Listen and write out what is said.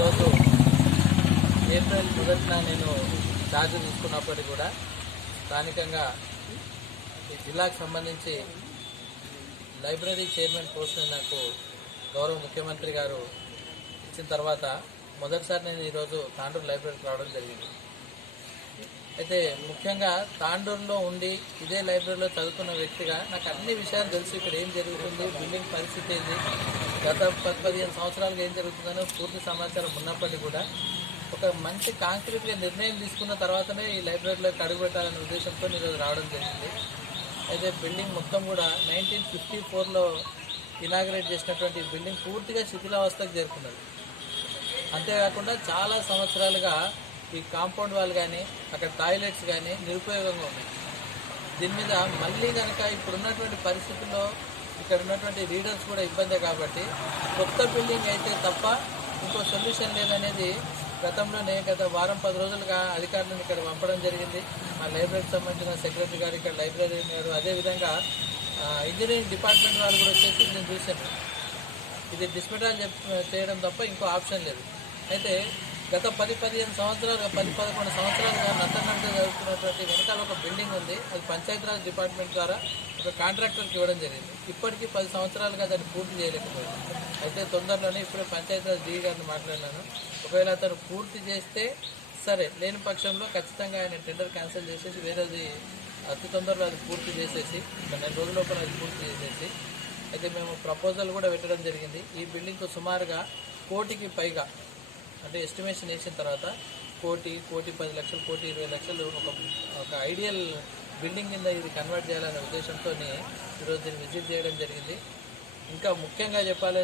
ఈరోజు ఏప్రిల్ మొదటిన నేను ఛార్జ్ తీసుకున్నప్పటికీ కూడా స్థానికంగా ఈ జిల్లాకు సంబంధించి లైబ్రరీ చైర్మన్ పోస్ట్ని నాకు గౌరవ ముఖ్యమంత్రి గారు ఇచ్చిన తర్వాత మొదటిసారి నేను ఈరోజు తాండూరు లైబ్రరీకి రావడం జరిగింది. అయితే ముఖ్యంగా తాండూరులో ఉండి ఇదే లైబ్రరీలో చదువుకున్న వ్యక్తిగా నాకు అన్ని విషయాలు తెలుసు. ఇక్కడ ఏం జరుగుతుంది బిల్డింగ్ పరిస్థితి ఏంది గత పది పదిహేను సంవత్సరాలుగా ఏం జరుగుతుందనే పూర్తి సమాచారం ఉన్నప్పటికీ కూడా ఒక మంచి కాంక్రీట్గా నిర్ణయం తీసుకున్న తర్వాతనే ఈ లైబ్రరీలోకి అడుగుపెట్టాలనే ఉద్దేశంతో ఈరోజు రావడం జరిగింది. అయితే బిల్డింగ్ మొత్తం కూడా నైన్టీన్ ఫిఫ్టీ ఫోర్లో ఇనాగ్రేట్ చేసినటువంటి బిల్డింగ్ పూర్తిగా శిథిలావస్థకు చేరుకున్నది. అంతేకాకుండా చాలా సంవత్సరాలుగా ఈ కాంపౌండ్ వాల్ కానీ అక్కడ టాయిలెట్స్ కానీ నిరుపయోగంగా ఉన్నాయి. దీని మీద మళ్ళీ కనుక ఇప్పుడు ఉన్నటువంటి పరిస్థితుల్లో ఇక్కడ ఉన్నటువంటి రీడర్స్ కూడా ఇబ్బందే కాబట్టి కొత్త బిల్డింగ్ అయితే తప్ప ఇంకో సొల్యూషన్ లేదనేది గతంలోనే గత వారం పది రోజులుగా అధికారులను ఇక్కడ పంపడం జరిగింది. మా లైబ్రరీకి సంబంధించిన సెక్రటరీ గారు ఇక్కడ లైబ్రరీ గారు అదేవిధంగా ఇంజనీరింగ్ డిపార్ట్మెంట్ వాళ్ళు కూడా వచ్చేసి నేను చూశాను ఇది డిస్మెటాల్ చేయడం తప్ప ఇంకో ఆప్షన్ లేదు. అయితే గత పది పదిహేను సంవత్సరాలుగా పది పదకొండు సంవత్సరాలుగా నత్తనట్టు జరుగుతున్నటువంటి వెనకాల ఒక బిల్డింగ్ ఉంది. అది పంచాయతీరాజ్ డిపార్ట్మెంట్ ద్వారా ఒక కాంట్రాక్టర్కి ఇవ్వడం జరిగింది. ఇప్పటికీ పది సంవత్సరాలుగా దాన్ని పూర్తి చేయలేకపోయింది. అయితే తొందరలోనే ఇప్పుడే పంచాయతీరాజ్ డీ గారిని మాట్లాడినాను. ఒకవేళ అతను పూర్తి చేస్తే సరే లేని పక్షంలో ఖచ్చితంగా ఆయన టెండర్ క్యాన్సిల్ చేసేసి వేరేది అతి తొందరలో అది పూర్తి చేసేసి ఒక నెల రోజుల లోపల అది పూర్తి చేసేసి అయితే మేము ప్రపోజల్ కూడా పెట్టడం జరిగింది. ఈ బిల్డింగ్కు సుమారుగా కోటికి పైగా అంటే ఎస్టిమేషన్ వేసిన తర్వాత కోటి కోటి పది లక్షలు కోటి ఇరవై లక్షలు ఒక ఒక ఐడియల్ బిల్డింగ్ కింద ఇది కన్వర్ట్ చేయాలనే ఉద్దేశంతో ఈరోజు దీన్ని విజిట్ చేయడం జరిగింది. ఇంకా ముఖ్యంగా చెప్పాలి